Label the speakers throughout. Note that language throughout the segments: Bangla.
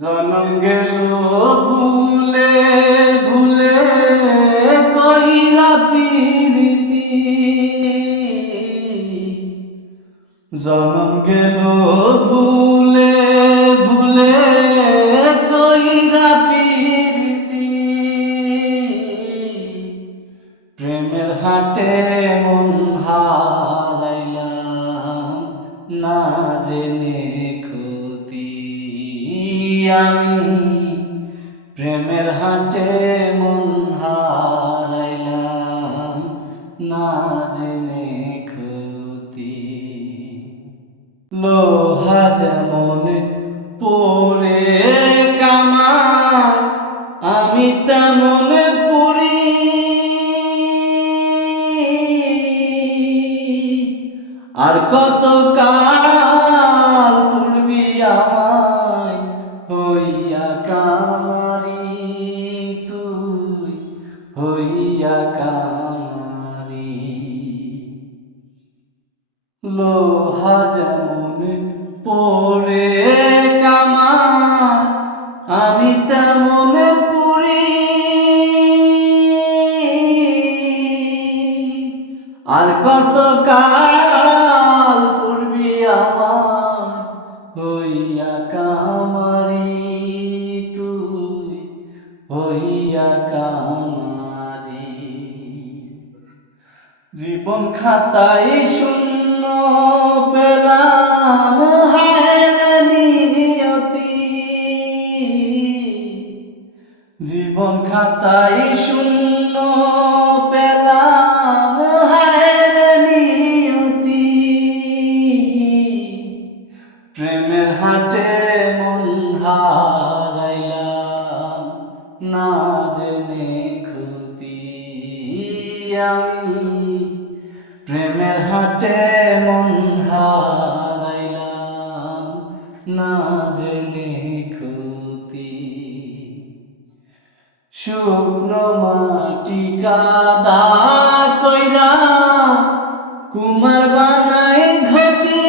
Speaker 1: জনম গেল ভুলে ভুলে কইরা পিরিতি। জনম গেল ভুলে ভুলে কইরা পিরিতি। প্রেমের হাটে মন হারাইলাম, না জেনে আমি প্রেমের হাটে মন হারাইলাম, না জেনে ক্ষতি। লোহা যেমন পরে কামার, আমি তেমন পুরি। আর কত কাল হইয়া কামারি লোহা যেমন পরে কামার, আমি তেমন পুরি। আর কত কাল পূর্বি আমার হইয়া কামারি তুই, হইয়া কামারি জীবন খাতাই শূন্য পেলাম নিয়তি। জীবন খাতাই শূন্য পেলাম নিয়তি। প্রেমের হাটে মন হারাইলাম, না জেনে ক্ষতি আমি। প্রেমের হাটে মন হারাইলাম, না জেনে ক্ষতি। শুকনো মাটি কাদা কইরা কুমার বানাই ঘটি।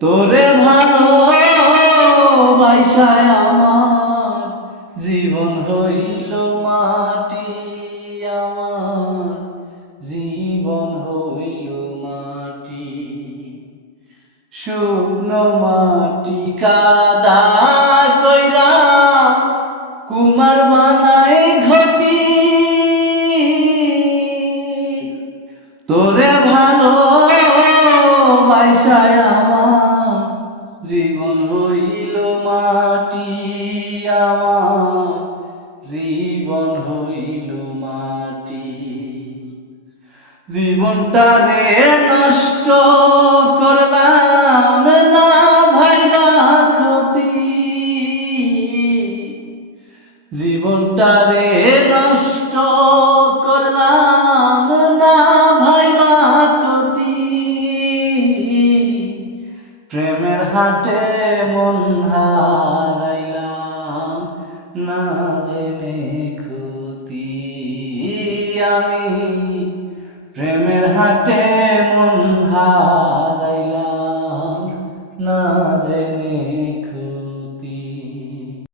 Speaker 1: তোরে ভালো মাটি কাদা কইরা ঘটি। তোরে ভালো বাইসায় আমার জীবন হইল মাটি, আমার জীবন হইল মাটি। জীবনটা রে নষ্ট করলাম জীবনটা রে নষ্ট করলাম না ভাইবা ক্ষতি। প্রেমের হাটে মন হারাইলাম না জেনে ক্ষতি। আমি প্রেমের হাটে মন